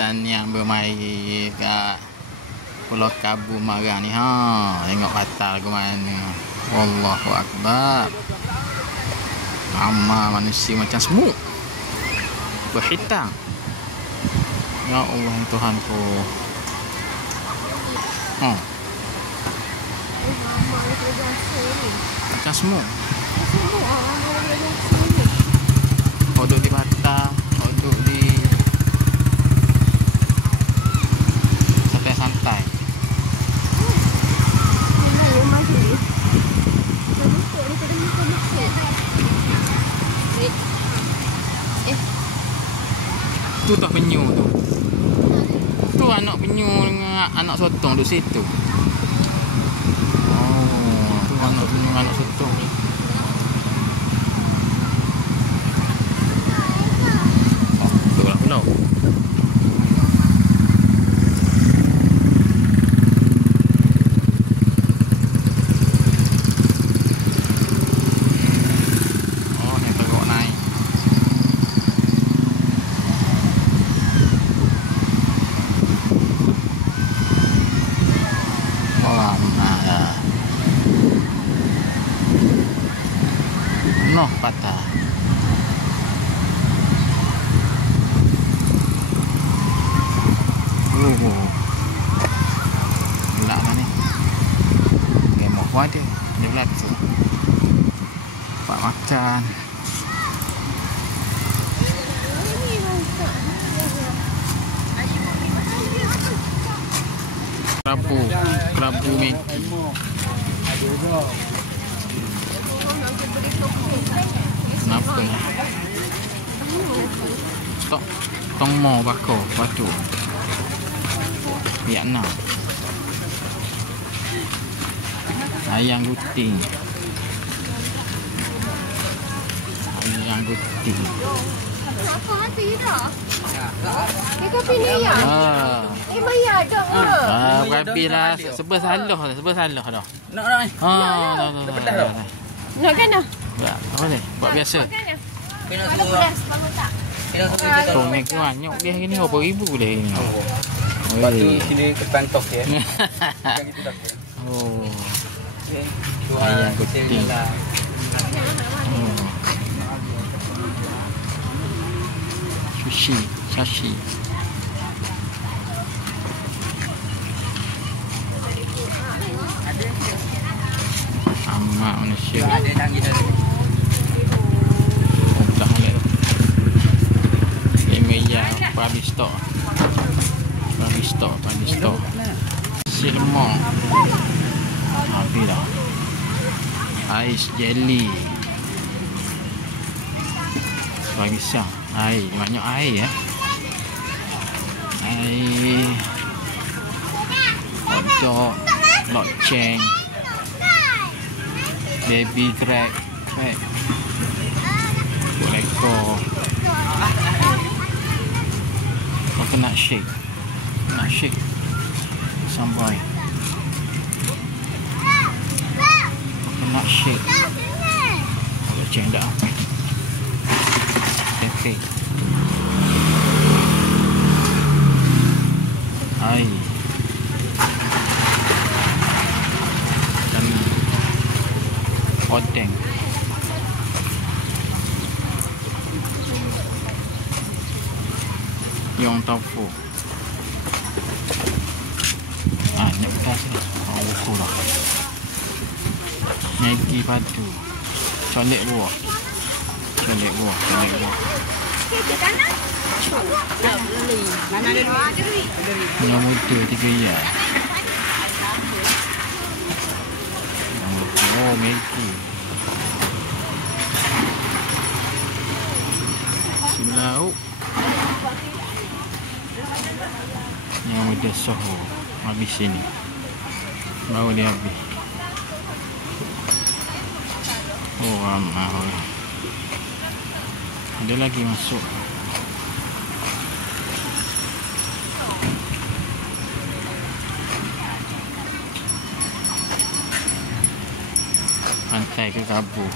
Taniang bermain kat Pulau Kabu Marang ni. Tengok patah ke mana. Allahu Akbar. Ramai manusia macam semut berhitam. Ya Allah Tuhanku. Macam semut. Duduk di patah, duduk di santai-santai. Tu tak penyu tu. Tu anak penyu dengan anak sotong duduk situ. Tu anak penyu dengan anak sotong. Tu lah pulau. Yang teruk naik. Noh patah. Gelap lah ni. Gemuk pun ada. Dia berlaku. Pak makan. Kerabu ni. Kenapa ni? Stok tongmo bakar batu. Vietnam. Ayam guting. Ayam guting. Apa hati dah? Kita pilih ya? Bayar dah. Habis lah. Sebab salah dah. Nak. Nak kan dah? Tak boleh. Buat biasa. Kena suruh. Tong ni banyak dia hari ni. Berapa ribu dia hari ni. Lepas tu sini kepantok ya. Ayam guting. Sashi. Amat manusia. Dah boleh tu. Meja habis stok. Silmong. Habis dah. Ais jelly. Bagi siang. Air, banyak air ya. Air. Hotdog, loceng. Baby crack. Lekor. Coconut shake. Sampai. Coconut shake. Loceng dah. Tempe. Air. Dan odeng. Yong tofu. Ni bekas ni. Buku lah. Maggi padu. Colek buah. Yang muda 3 ya. Maggi. Silau. Yang muda soho. Habis sini. Baru dia habis. Ramai. Ada lagi masuk. Pantai ke Kabu.